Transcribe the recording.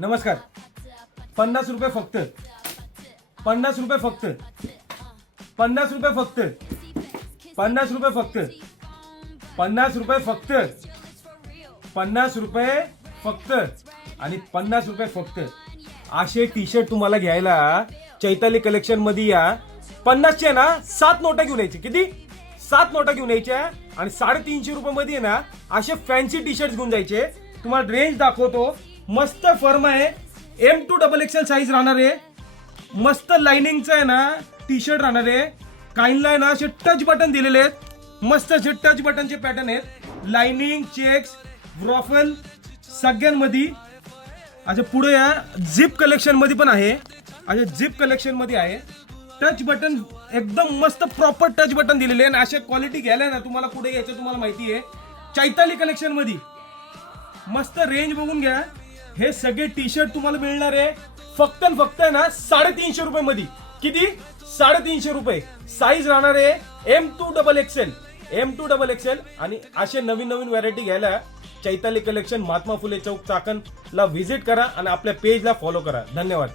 नमस्कार. 50 रुपये फक्त, 50 रुपये फक्त, 50 रुपये फक्त, 50 रुपये फक्त, 50 रुपये फक्त, 50 रुपये फक्त आणि 50 रुपये फक्त. असे टी शर्ट तुम्हाला घ्यायला चैताली कलेक्शन मध्ये या. 50चे ना 7 नोटा घेऊन यायचे. किती? 7 नोटा घेऊन यायच्या आणि 350 रुपये मध्ये ना असे फॅन्सी टी शर्ट घेऊन जायचे. तुम्हाला रेंज दाखवतो. मस्त फर्म आहे. M2 XXL साईज राहणार आहे. मस्त लाइनिंगचं आहे ना टी शर्ट राहणार आहे. काहींना आहे ना असे टच बटन दिलेले आहेत. मस्त असे टच बटनचे पॅटर्न आहेत. लाइनिंग, चेक्स, रॉफल सगळ्यांमध्ये. असे पुढे या झिप कलेक्शन मध्ये पण आहे. असे झिप कलेक्शन मध्ये आहे. टच बटन एकदम मस्त प्रॉपर टच बटन दिलेले आहे. अशा क्वालिटी घ्यायला ना तुम्हाला कुठे घ्यायचं तुम्हाला माहिती आहे. चैताली कलेक्शन मध्ये मस्त रेंज बघून घ्या. हे सगळे टी शर्ट तुम्हाला मिळणार आहे फक्त फक्त आहे ना 350 रुपये मध्ये. किती? 350 रुपये. साईज राहणार आहे M2 XXL, M2 XXL. आणि असे नवीन नवीन व्हरायटी घ्यायला चैताली कलेक्शन महात्मा फुले चौक चाकणला व्हिजिट करा आणि आपल्या पेजला फॉलो करा. धन्यवाद.